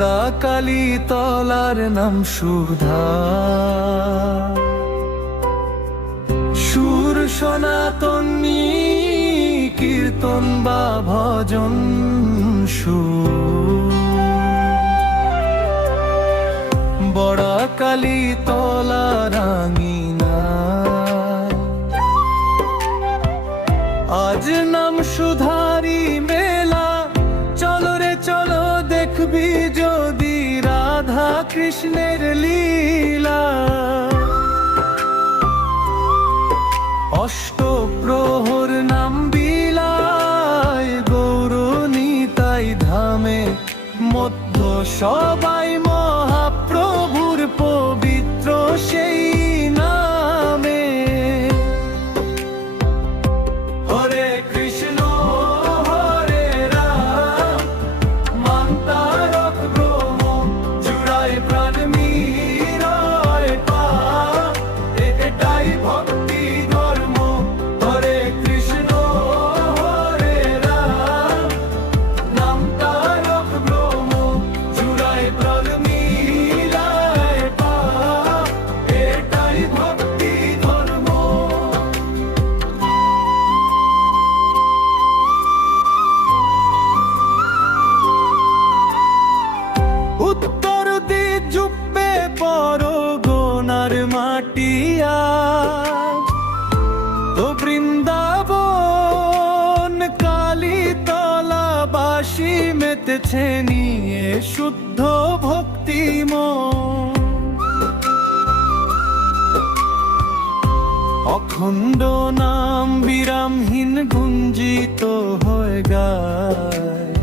বড়া কালী তলার নাম সুধা, সুর সনাতনী কীর্তন বা ভজন সুর। বড়া কালী তলা রাঙিনা আজ নাম সুধারি মেলা। চলো রে চলো দেখবি যদি রাধা কৃষ্ণের লীলা। অষ্টপ্রহর নাম বিলায় গৌরনীতাই ধামে, মধ্য সবাই মহাপ্রভুর পবিত্র সেই নামে। হরে কৃষ্ণ হরে রাম, মন্তারক ব্রহ্ম জুড়ায় প্রাণ মিরায় পাপ, এটাই ভক্তি ধর্ম। হরে কৃষ্ণ হরে রাম, মন্তারক ব্রহ্ম জুড়ায় প্রাণ মিরায় পাপ, এটাই ভক্তি ধর্ম। উত্তর দিক জুপে পরগনার মাটিয়া, তো বৃন্দাবন কালীতলাবাসী মেতেছে নিয়ে শুদ্ধ ভক্তিময়। অখণ্ড নাম বিরামহীন গুঞ্জিত হয়ে গায়,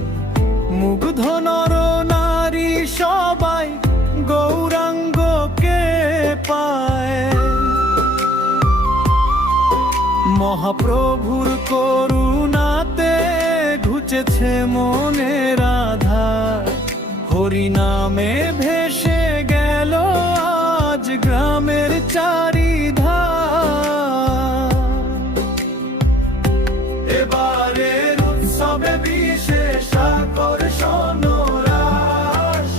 মুগ্ধ নর নারী সবাই গৌরাঙ্গকে পায়। মহাপ্রভুর করুণাতে ঘুচেছে মনে রাধা, হরিনামে ভেসে গেল আজ গ্রামের চারিধার। এবারের উৎসবে বিশেষ আকর্ষণ রাস,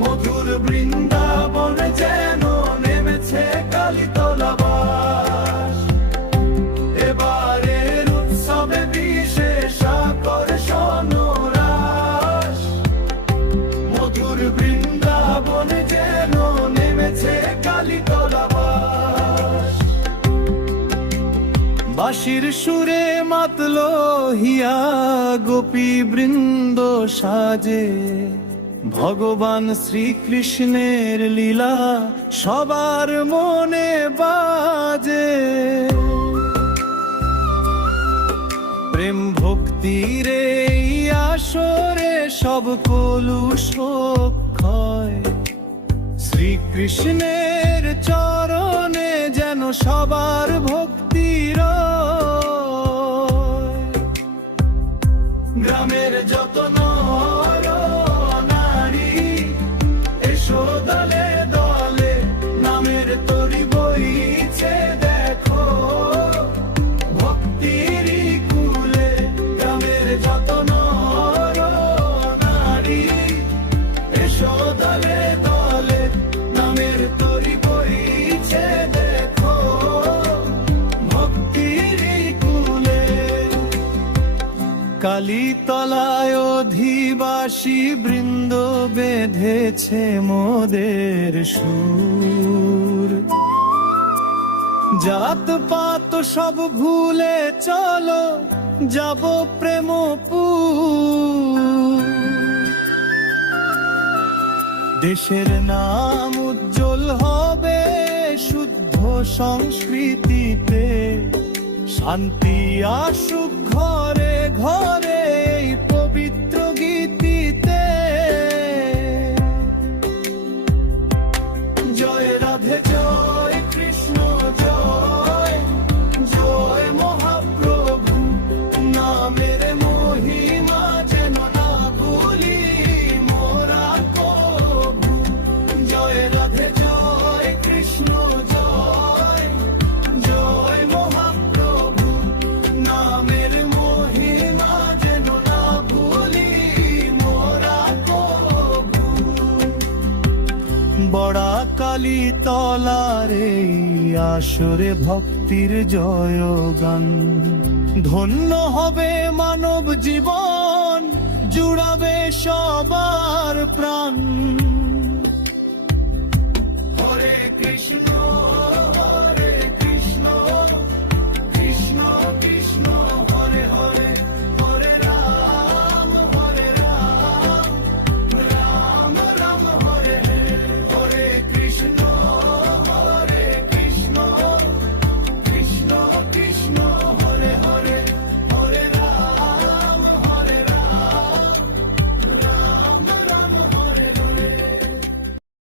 মধুর বৃন্দাবন যেন নেমেছে কালীতলাবাস। এবারের উৎসবে বিশেষ আকর্ষণ রাস, মধুর বৃন্দাবন যেন নেমেছে কালীতলাবাস। বাঁশির সুরে মাতলো হিয়া গোপী বৃন্দ সাজে, ভগবান শ্রীকৃষ্ণের লীলা সবার মনে বাজে। প্রেম ভক্তির এই আসরে সব কলুষ ক্ষয়, শ্রীকৃষ্ণের চরণে যেন সবার ভক্তির। গ্রামের যত নর নারী এসো দলে দলে, নামের তরি বইছে দেখো ভক্তির কুলে। গ্রামের যত নর নারী এসো দলে দলে, নামের তরি বইছে দেখো ভক্তির কুলে। কালীতলায় অধিবাসী বৃন্দ বেঁধেছে মোদের সুর, জাত পাত সব ভুলে চলো যাব প্রেমপুর। দেশের নাম উজ্জ্বল হবে শুদ্ধ সংস্কৃতিতে, শান্তি আসুক ঘরে ঘরে এই পবিত্র গীতিতে। জয় রাধে জয় কৃষ্ণ জয়, জয় মহাপ্রভু নামের মহিমা যেন না ভুলি মোরা কভু। জয় রাধে জয় কৃষ্ণ জয়, জয় মহাপ্রভু নামের মহিমা যেন না ভুলি বড়া কালী তলারে আসরে ভক্তির জয়গান। ধন্য হবে মানব জীবন, জুড়াবে সবার প্রাণ।